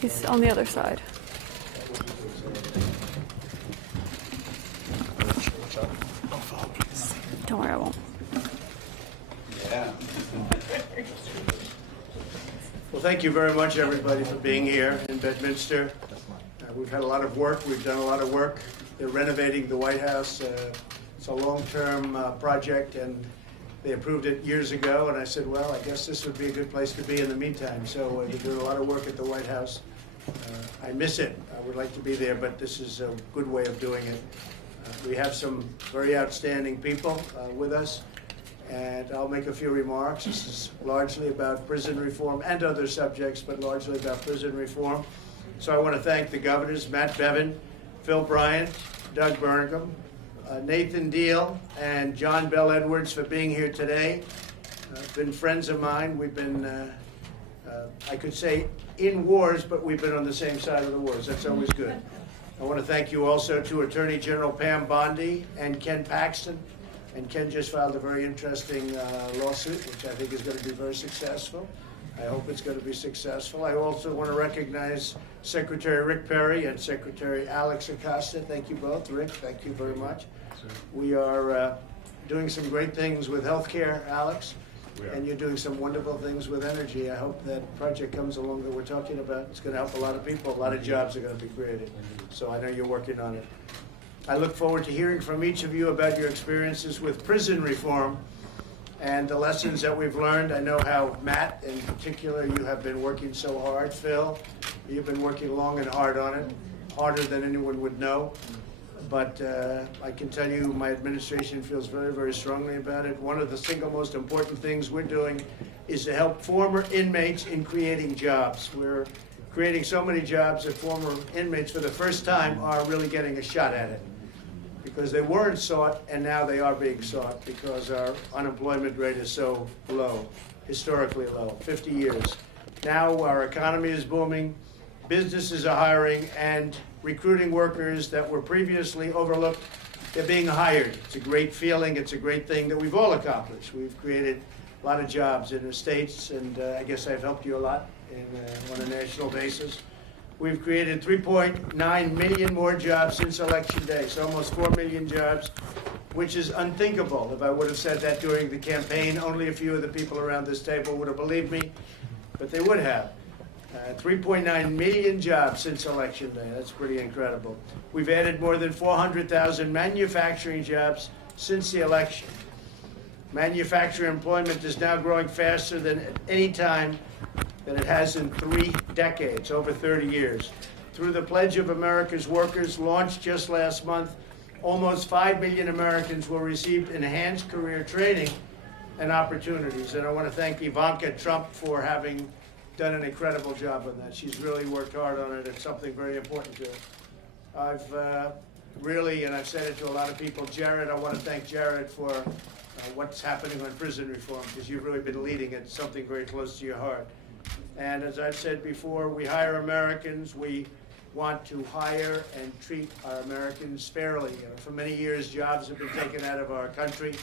He's on the other side. Don't worry, I won't. Yeah. Well, thank you very much, everybody, for being here in Bedminster. We've had a lot of work. We've done a lot of work. They're renovating the White House. It's a long-term project, and they approved it years ago. And I said, well, I guess this would be a good place to be in the meantime. So they're doing a lot of work at the White House. I miss it. I would like to be there, but this is a good way of doing it. We have some very outstanding people with us, and I'll make a few remarks. This is largely about prison reform and other subjects, but largely about prison reform. So I want to thank the governors, Matt Bevin, Phil Bryant, Doug Burgum, Nathan Deal, and John Bell Edwards for being here today. Been friends of mine. We've been, I could say, in wars, but we've been on the same side of the wars. That's always good. I want to thank you also to Attorney General Pam Bondi and Ken Paxton. And Ken just filed a very interesting lawsuit, which I think is going to be very successful. I hope it's going to be successful. I also want to recognize Secretary Rick Perry and Secretary Alex Acosta. Thank you both. Rick, thank you very much. We are doing some great things with healthcare, Alex, and you're doing some wonderful things with energy. I hope that project comes along that we're talking about. It's going to help a lot of people. A lot of jobs are going to be created. So I know you're working on it. I look forward to hearing from each of you about your experiences with prison reform and the lessons that we've learned. I know how, Matt, in particular, you have been working so hard. Phil, you've been working long and hard on it, harder than anyone would know. But I can tell you my administration feels very, very strongly about it. One of the single most important things we're doing is to help former inmates in creating jobs. We're creating so many jobs that former inmates, for the first time, are really getting a shot at it. Because they weren't sought, and now they are being sought because our unemployment rate is so low, historically low, 50 years. Now our economy is booming, businesses are hiring, and recruiting workers that were previously overlooked, they're being hired. It's a great feeling. It's a great thing that we've all accomplished. We've created a lot of jobs in the States, and I guess I've helped you a lot on a national basis. We've created 3.9 million more jobs since Election Day, so almost 4 million jobs, which is unthinkable. If I would have said that during the campaign, only a few of the people around this table would have believed me, but they would have. 3.9 million jobs since Election Day. That's pretty incredible. We've added more than 400,000 manufacturing jobs since the election. Manufacturing employment is now growing faster than at any time than it has in 3 decades, over 30 years. Through the Pledge of America's Workers, launched just last month, almost 5 million Americans will receive enhanced career training and opportunities. And I want to thank Ivanka Trump for having done an incredible job on that. She's really worked hard on it. It's something very important to her. I've really, and I've said it to a lot of people, Jared, I want to thank Jared for what's happening on prison reform, because you've really been leading it, something very close to your heart. And as I've said before, we hire Americans. We want to hire and treat our Americans fairly. For many years, jobs have been taken out of our country.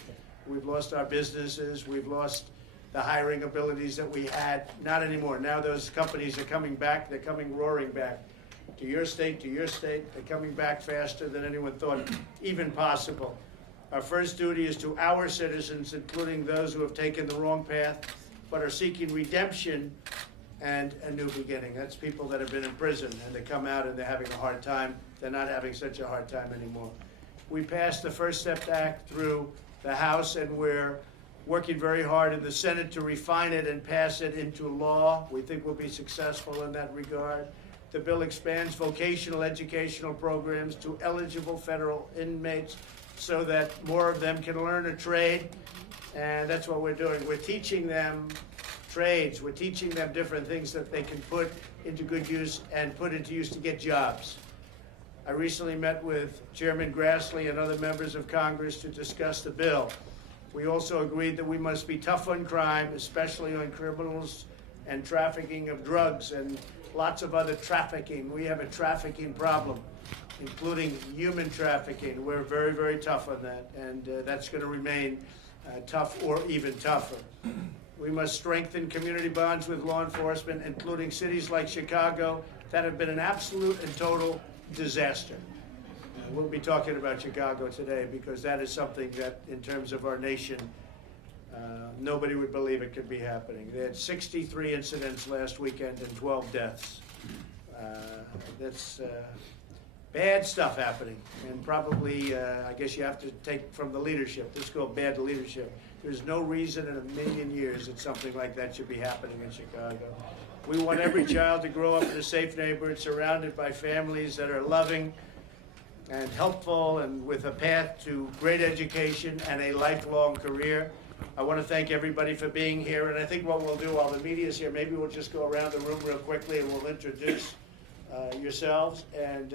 We've lost our businesses. We've lost the hiring abilities that we had. Not anymore. Now those companies are coming back. They're coming roaring back. To your state, to your state. They're coming back faster than anyone thought even possible. Our first duty is to our citizens, including those who have taken the wrong path but are seeking redemption and a new beginning. That's people that have been in prison and they come out and they're having a hard time. They're not having such a hard time anymore. We passed the First Step Act through the House, and we're working very hard in the Senate to refine it and pass it into law. We think we'll be successful in that regard. The bill expands vocational educational programs to eligible federal inmates so that more of them can learn a trade, and that's what we're doing. We're teaching them trades. We're teaching them different things that they can put into good use and put into use to get jobs. I recently met with Chairman Grassley and other members of Congress to discuss the bill. We also agreed that we must be tough on crime, especially on criminals and trafficking of drugs and lots of other trafficking. We have a trafficking problem, including human trafficking. We're very, very tough on that, and that's going to remain tough or even tougher. We must strengthen community bonds with law enforcement, including cities like Chicago, that have been an absolute and total disaster. We'll be talking about Chicago today because that is something that, in terms of our nation, nobody would believe it could be happening. They had 63 incidents last weekend and 12 deaths. That's bad stuff happening, and probably, I guess you have to take from the leadership. This is called bad leadership. There's no reason in a million years that something like that should be happening in Chicago. We want every child to grow up in a safe neighborhood, surrounded by families that are loving and helpful and with a path to great education and a lifelong career. I want to thank everybody for being here, and I think what we'll do while the media is here, maybe we'll just go around the room real quickly and we'll introduce yourselves. And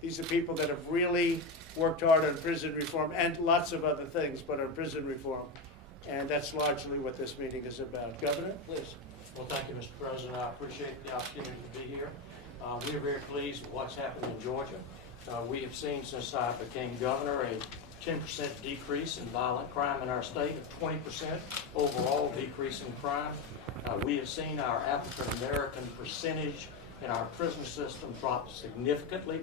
these are people that have really worked hard on prison reform and lots of other things, but on prison reform. And that's largely what this meeting is about. Governor, please. Well, thank you, Mr. President. I appreciate the opportunity to be here. We are very pleased with what's happened in Georgia. We have seen since I became governor a 10% decrease in violent crime in our state, a 20% overall decrease in crime. We have seen our African American percentage in our prison system drop significantly.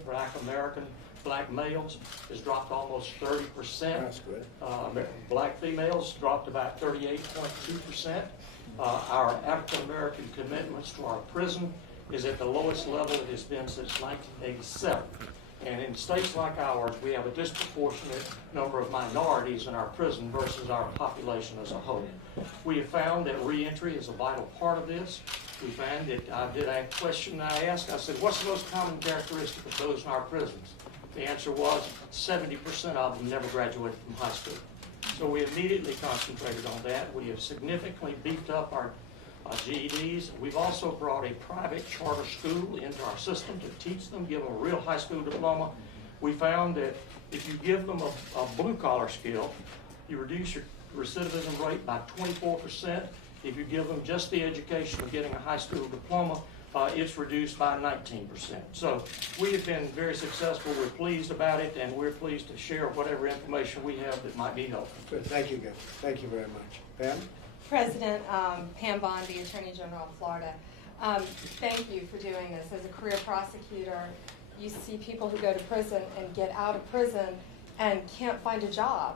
Black males has dropped almost 30%. That's good. Black females dropped about 38.2%. Our African American commitments to our prison is at the lowest level it has been since 1987. And in states like ours, we have a disproportionate number of minorities in our prison versus our population as a whole. We have found that reentry is a vital part of this. We found that I did a question I asked. I said, what's the most common characteristic of those in our prisons? The answer was 70% of them never graduated from high school. So we immediately concentrated on that. We have significantly beefed up our GEDs. We've also brought a private charter school into our system to teach them, give them a real high school diploma. We found that if you give them a blue-collar skill, you reduce your recidivism rate by 24%. If you give them just the education of getting a high school diploma, it's reduced by 19%. So we have been very successful. We're pleased about it, and we're pleased to share whatever information we have that might be helpful. Good. Thank you, Governor. Thank you very much. Pam? President Pam Bondi, Attorney General of Florida. Thank you for doing this. As a career prosecutor, you see people who go to prison and get out of prison and can't find a job.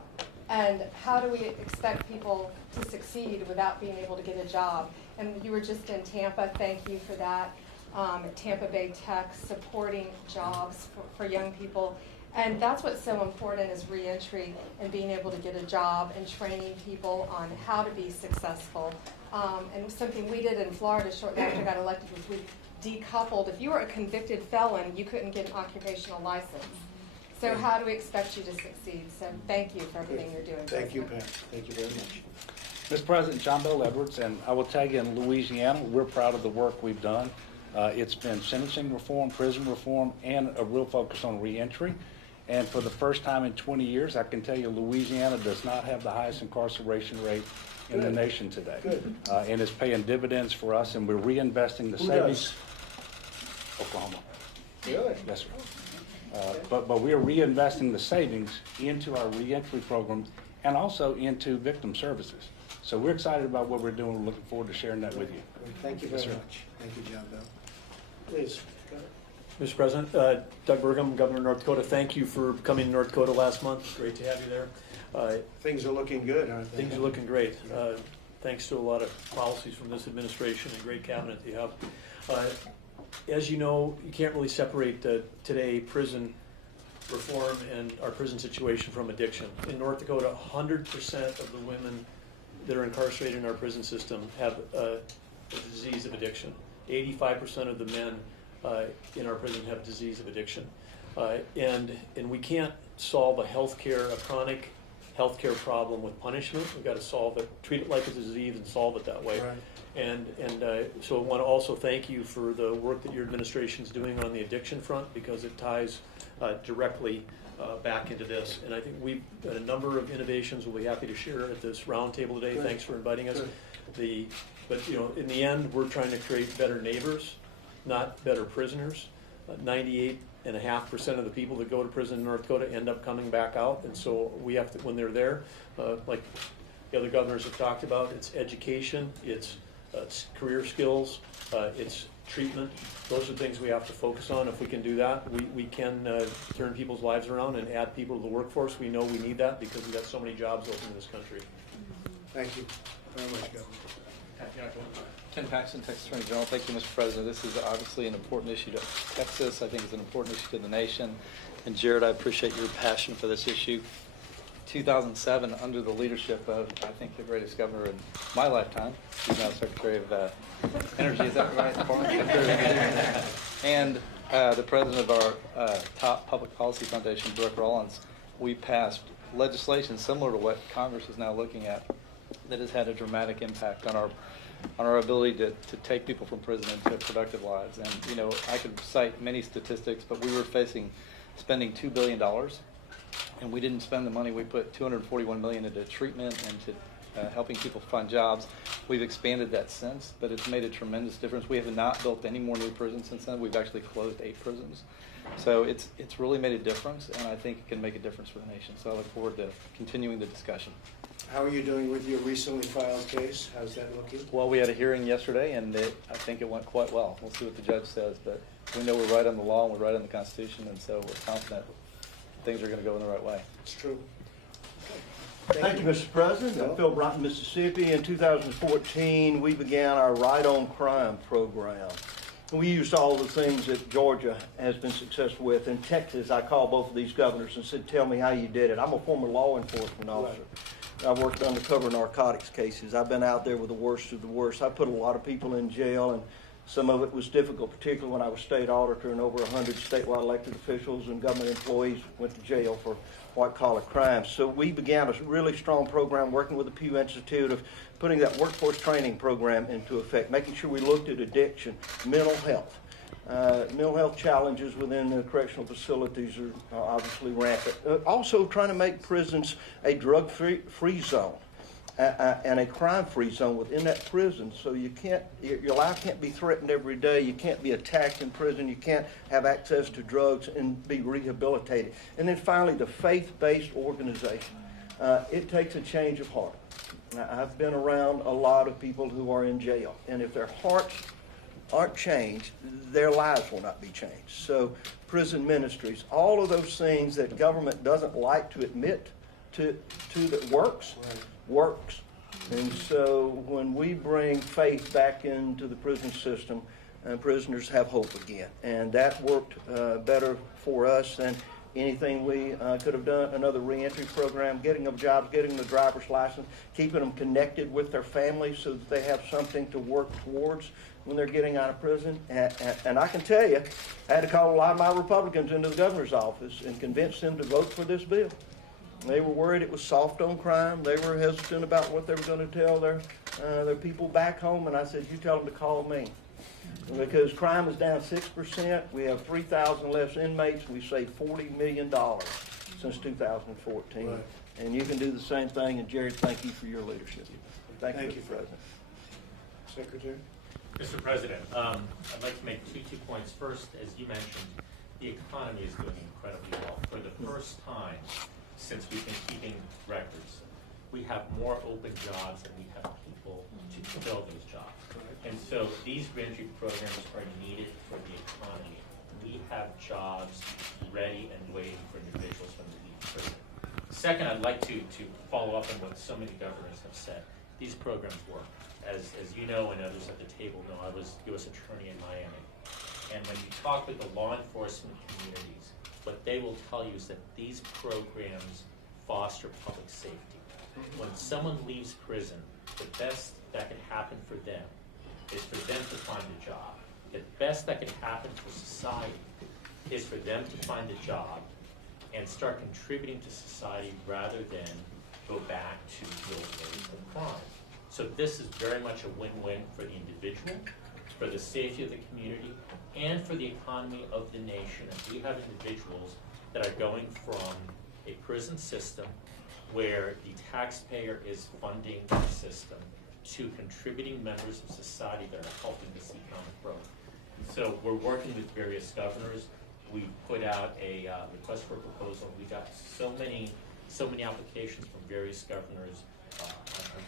And how do we expect people to succeed without being able to get a job? And you were just in Tampa. Thank you for that. Tampa Bay Tech, supporting jobs for young people. And that's what's so important is reentry and being able to get a job and training people on how to be successful. And something we did in Florida shortly after I got elected was we decoupled. If you were a convicted felon, you couldn't get an occupational license. So how do we expect you to succeed? So thank you for everything you're doing. Thank you, Pam. Thank you very much. Mr. President, John Bell Edwards, and I will tell you in Louisiana, we're proud of the work we've done. It's been sentencing reform, prison reform, and a real focus on reentry. And for the first time in 20 years, I can tell you Louisiana does not have the highest incarceration rate in the nation today. Good. And it's paying dividends for us, and we're reinvesting the savings. Oklahoma. Really? Yes, sir. But we are reinvesting the savings into our reentry program and also into victim services. So we're excited about what we're doing. We're looking forward to sharing that with you. Thank you very Yes, sir. much. Thank you, John Bell. Please. Mr. President, Doug Burgum, Governor of North Dakota, thank you for coming to North Dakota last month. Great to have you there. Things are looking good, aren't they? Things are looking great. Thanks to a lot of policies from this administration and great cabinet that you have. As you know, you can't really separate today prison reform and our prison situation from addiction. In North Dakota, 100% of the women that are incarcerated in our prison system have a disease of addiction. 85% of the men in our prison have disease of addiction. And we can't solve a chronic healthcare problem with punishment. We've got to solve it, treat it like a disease and solve it that way. Right. And so I want to also thank you for the work that your administration is doing on the addiction front, because it ties directly back into this. And I think we've got a number of innovations we'll be happy to share at this roundtable today. Good. Thanks for inviting us. Good. But you know, in the end, we're trying to create better neighbors, not better prisoners. 98.5% of the people that go to prison in North Dakota end up coming back out, and so we have to, when they're there, like the other governors have talked about, it's education, it's career skills, it's treatment. Those are things we have to focus on. If we can do that, we can turn people's lives around and add people to the workforce. We know we need that because we've got so many jobs open in this country. Thank you very much, Governor. Ken Paxton, Texas Attorney General. Thank you, Mr. President. This is obviously an important issue to Texas. I think it's an important issue to the nation. And Jared, I appreciate your passion for this issue. 2007, under the leadership of, I think, the greatest governor in my lifetime. He's now Secretary of Energy, is that right? Former Secretary of Energy. And the president of our top public policy foundation, Brooke Rollins, we passed legislation similar to what Congress is now looking at that has had a dramatic impact on our ability to take people from prison into productive lives. And, you know, I could cite many statistics, but we were spending $2 billion, and we didn't spend the money. We put $241 million into treatment and to helping people find jobs. We've expanded that since, but it's made a tremendous difference. We have not built any more new prisons since then. We've actually closed 8 prisons. So it's really made a difference, and I think it can make a difference for the nation. So I look forward to continuing the discussion. How are you doing with your recently filed case? How's that looking? Well, we had a hearing yesterday, and I think it went quite well. We'll see what the judge says, but we know we're right on the law and we're right on the Constitution, and so we're confident things are going to go in the right way. It's true. Thank you, Mr. President. I'm Phil Broughton, Mississippi. In 2014, we began our Right on Crime program. We used all the things that Georgia has been successful with. In Texas, I called both of these governors and said, tell me how you did it. I'm a former law enforcement officer. I worked undercover narcotics cases. I've been out there with the worst of the worst. I put a lot of people in jail, and some of it was difficult, particularly when I was state auditor, and over 100 statewide elected officials and government employees went to jail for white-collar crimes. So we began a really strong program working with the Pew Institute of putting that workforce training program into effect, making sure we looked at addiction, mental health. Mental health challenges within the correctional facilities are obviously rampant. Also trying to make prisons a drug-free zone and a crime-free zone within that prison, so your life can't be threatened every day. You can't be attacked in prison. You can't have access to drugs and be rehabilitated. And then finally, the faith-based organization. It takes a change of heart. Now, I've been around a lot of people who are in jail, and if their hearts aren't changed, their lives will not be changed. So prison ministries, all of those things that government doesn't like to admit to that works. And so when we bring faith back into the prison system, prisoners have hope again. And that worked better for us than anything we could have done. Another reentry program, getting them jobs, getting the driver's license, keeping them connected with their families so that they have something to work towards when they're getting out of prison. And I can tell you, I had to call a lot of my Republicans into the governor's office and convince them to vote for this bill. They were worried it was soft on crime. They were hesitant about what they were going to tell their people back home. And I said, you tell them to call me. Because crime is down 6%. We have 3,000 less inmates. We saved $40 million since 2014. Right. And you can do the same thing. And Jared, thank you for your leadership. Thank you, Mr. President. Secretary? Mr. President, I'd like to make two points. First, as you mentioned, the economy is doing incredibly well. For the first time since we've been keeping records, we have more open jobs than we have people to fill those jobs. And so these reentry programs are needed for the economy. We have jobs ready and waiting for individuals when they leave prison. Second, I'd like to follow up on what so many governors have said. These programs work. As you know, and others at the table know, I was U.S. Attorney in Miami. And when you talk with the law enforcement communities, what they will tell you is that these programs foster public safety. When someone leaves prison, the best that can happen for them is for them to find a job. The best that can happen for society is for them to find a job and start contributing to society rather than go back to the old ways of crime. So this is very much a win-win for the individual, for the safety of the community, and for the economy of the nation. And we have individuals that are going from a prison system where the taxpayer is funding the system to contributing members of society that are helping this economic growth. So we're working with various governors. We put out a request for proposal. We got so many applications from various governors on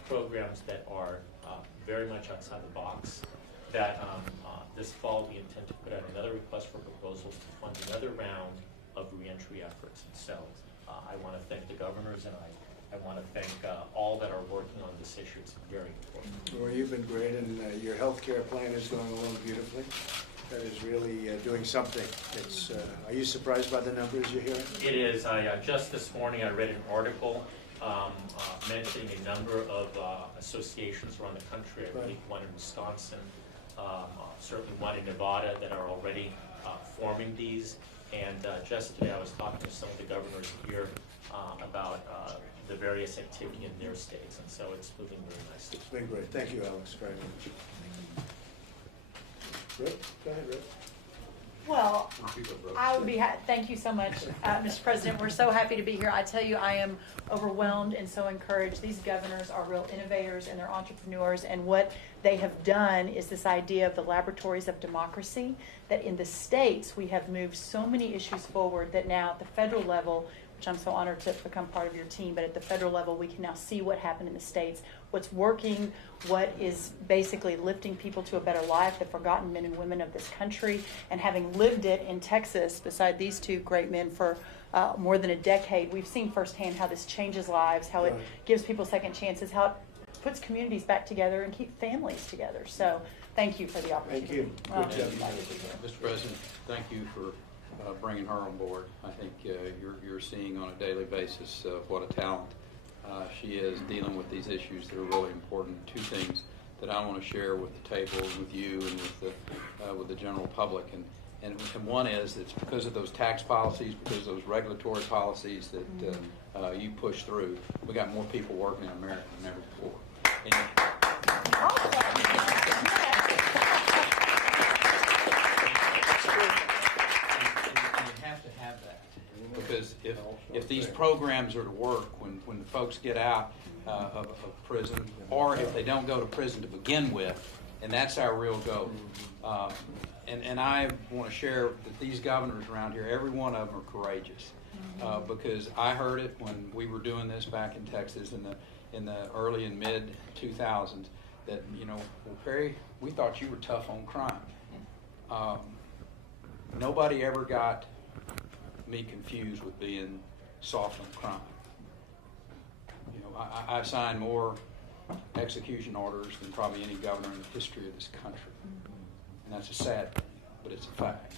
programs that are very much outside the box, that this fall we intend to put out another request for proposals to fund another round of reentry efforts. And so I want to thank the governors, and I want to thank all that are working on this issue. It's very important. Well, you've been great, and your health care plan is going along beautifully. That is really doing something. It's, are you surprised by the numbers you're hearing? It is. Just this morning I read an article mentioning a number of associations around the country. I believe one in Wisconsin, certainly one in Nevada, that are already forming these. And just today I was talking to some of the governors here about the various activity in their states, and so it's moving very nicely. It's been great. Thank you, Alex, very much. Rick, go ahead, Rick. Well, I would be, thank you so much, Mr. President. We're so happy to be here. I tell you, I am overwhelmed and so encouraged. These governors are real innovators and they're entrepreneurs, and what they have done is this idea of the laboratories of democracy, that in the states we have moved so many issues forward that now at the federal level, which I'm so honored to become part of your team, but at the federal level we can now see what happened in the states, what's working, what is basically lifting people to a better life, the forgotten men and women of this country. And having lived it in Texas beside these two great men for more than a decade, we've seen firsthand how this changes lives, how it gives people second chances, how it puts communities back together and keep families together. So thank you for the opportunity. Thank you. Well, Good job. Mr. President, thank you for bringing her on board. I think you're seeing on a daily basis what a talent she is dealing with these issues that are really important. Two things that I want to share with the table, with you, and with the general public. And one is it's because of those tax policies, because of those regulatory policies that you push through. We got more people working in America than ever before. And you have to have that, because if these programs are to work, when the folks get out of prison, or if they don't go to prison to begin with, and that's our real goal. And I want to share that these governors around here, every one of them are courageous, because I heard it when we were doing this back in Texas in the early and mid 2000s, that, you know, well, Perry, we thought you were tough on crime. Nobody ever got me confused with being soft on crime. You know, I signed more execution orders than probably any governor in the history of this country. And that's a sad thing, but it's a fact.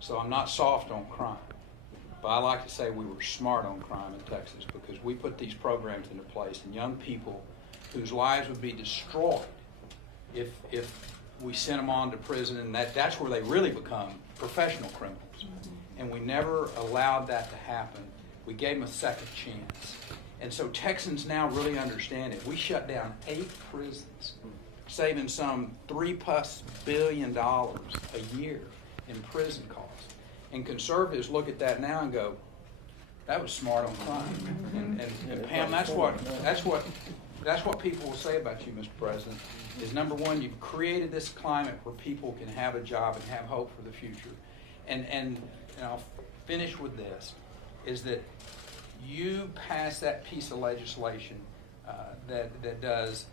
So I'm not soft on crime. But I like to say we were smart on crime in Texas, because we put these programs into place, and young people whose lives would be destroyed if we sent them on to prison, and that's where they really become professional criminals. And we never allowed that to happen. We gave them a second chance. And so Texans now really understand it. We shut down 8 prisons, saving some $3+ billion a year in prison costs. And conservatives look at that now and go, that was smart on crime. And Pam, that's what people will say about you, Mr. President, is number one, you've created this climate where people can have a job and have hope for the future. And I'll finish with this, is that you passed that piece of legislation that does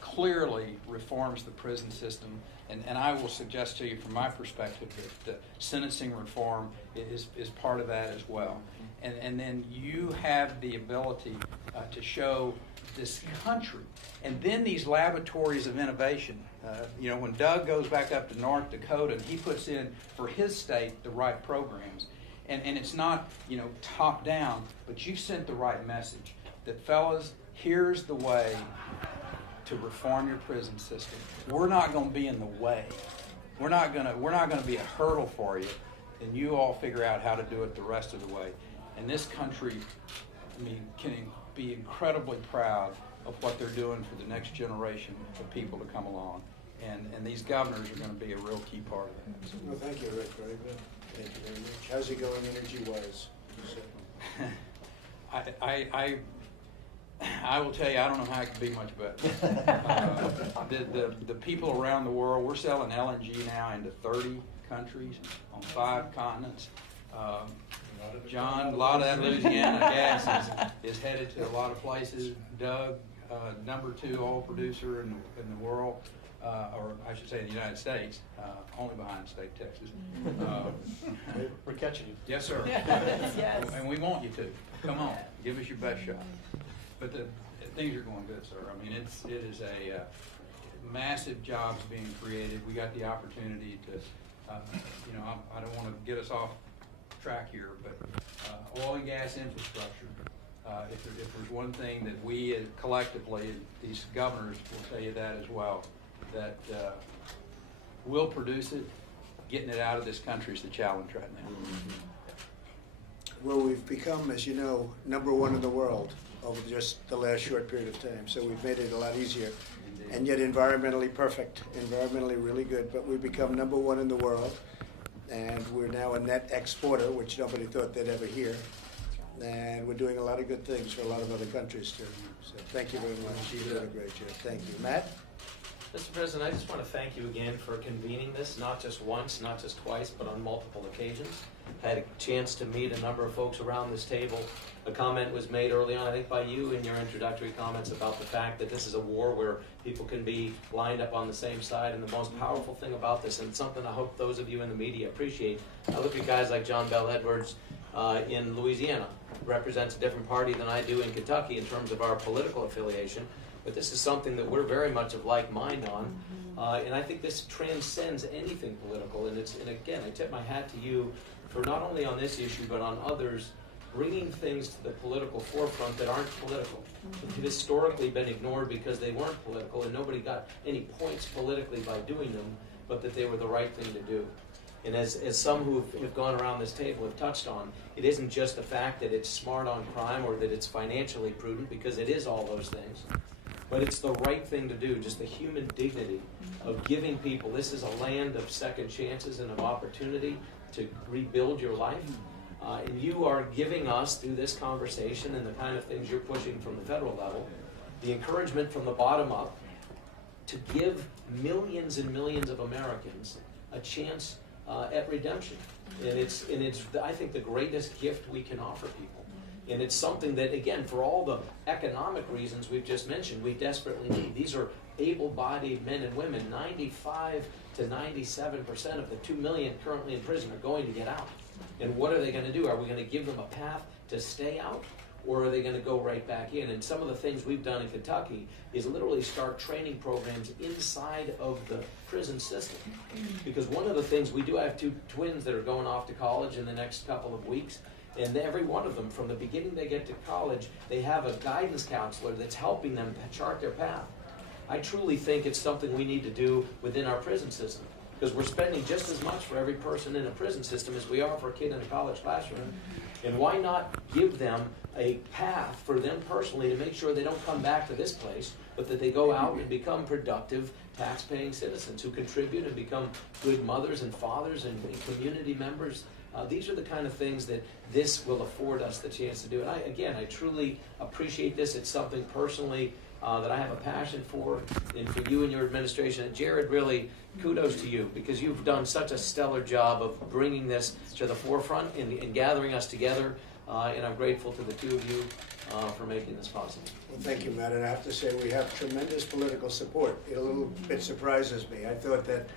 clearly reforms the prison system. And I will suggest to you from my perspective that the sentencing reform is part of that as well. And then you have the ability to show this country, and then these laboratories of innovation. You know, when Doug goes back up to North Dakota and he puts in for his state the right programs, and it's not, you know, top down, but you sent the right message that, fellas, here's the way to reform your prison system. We're not going to be in the way. We're not going to be a hurdle for you. And you all figure out how to do it the rest of the way. And this country, I mean, can be incredibly proud of what they're doing for the next generation of people to come along. And these governors are going to be a real key part of that. Well, thank you, Rick. Very good. Thank you very much. How's it going energy-wise? I will tell you, I don't know how it could be much better. The people around the world, we're selling LNG now into 30 countries on 5 continents. John, a lot of that Louisiana gas is headed to a lot of places. Doug, number 2 oil producer in the world. or I should say the United States, only behind the state of Texas. We're catching you. Yes, sir. Yes. And we want you to. Come on, give us your best shot. But things are going good, sir. I mean, it is a massive jobs being created. We got the opportunity to, I don't want to get us off track here, but oil and gas infrastructure. If there's one thing that we collectively, these governors will tell you that as well, that we'll produce it. Getting it out of this country is the challenge right now. Well, we've become, as you know, #1 in the world over just the last short period of time. So we've made it a lot easier. And yet environmentally perfect, environmentally really good. But we've become #1 in the world. And we're now a net exporter, which nobody thought they'd ever hear. And we're doing a lot of good things for a lot of other countries too. So thank you very much. You did a great job. Thank you. Matt? Mr. President, I just want to thank you again for convening this, not just once, not just twice, but on multiple occasions. Had a chance to meet a number of folks around this table. A comment was made early on, I think by you in your introductory comments, about the fact that this is a war where people can be lined up on the same side. And the most powerful thing about this, and something I hope those of you in the media appreciate, I look at guys like John Bell Edwards in Louisiana, represents a different party than I do in Kentucky in terms of our political affiliation. But this is something that we're very much of like mind on, and I think this transcends anything political. And again, I tip my hat to you for not only on this issue but on others, bringing things to the political forefront that aren't political. They've historically been ignored because they weren't political, and nobody got any points politically by doing them, but that they were the right thing to do. And as some who have gone around this table have touched on, it isn't just the fact that it's smart on crime or that it's financially prudent, because it is all those things. But it's the right thing to do, just the human dignity of giving people, this is a land of second chances and of opportunity to rebuild your life. And you are giving us, through this conversation and the kind of things you're pushing from the federal level, the encouragement from the bottom up to give millions and millions of Americans a chance at redemption. And it's I think, the greatest gift we can offer people. And it's something that, again, for all the economic reasons we've just mentioned, we desperately need. These are able-bodied men and women. 95 to 97% of the 2 million currently in prison are going to get out. And what are they going to do? Are we going to give them a path to stay out? Or are they going to go right back in? And some of the things we've done in Kentucky is literally start training programs inside of the prison system. Because one of the things, we do have 2 twins that are going off to college in the next couple of weeks. And every one of them, from the beginning they get to college, they have a guidance counselor that's helping them chart their path. I truly think it's something we need to do within our prison system, because we're spending just as much for every person in a prison system as we are for a kid in a college classroom. And why not give them a path for them personally to make sure they don't come back to this place, but that they go out and become productive, tax-paying citizens who contribute and become good mothers and fathers and community members. These are the kind of things that this will afford us the chance to do. And I truly appreciate this. It's something personally that I have a passion for, and for you and your administration. And Jared, really, kudos to you, because you've done such a stellar job of bringing this to the forefront and gathering us together. And I'm grateful to the 2 of you for making this possible. Well, thank you, Matt. And I have to say, we have tremendous political support. It a little bit surprises me. I thought that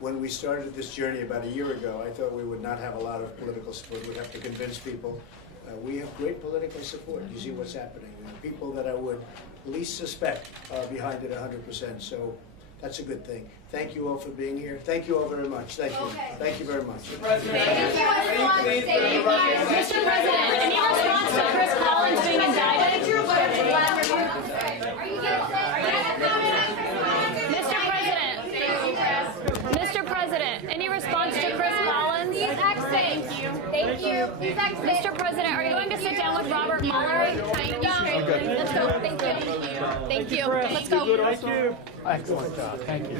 when we started this journey about a year ago, I thought we would not have a lot of political support. We'd have to convince people. We have great political support. You see what's happening. People that I would least suspect are behind it 100%. So that's a good thing. Thank you all for being here. Thank you all very much. Thank you. Okay. Thank you very much. Mr. President, any response to Chris Collins being indicted? Mr. President, any response to Chris Collins? Please exit. Thank you. Thank you. Please exit. Mr. President, are you going to sit down with Robert Mueller? Let's go. Thank you. Thank you. Let's go. Thank you. Excellent job. Thank you.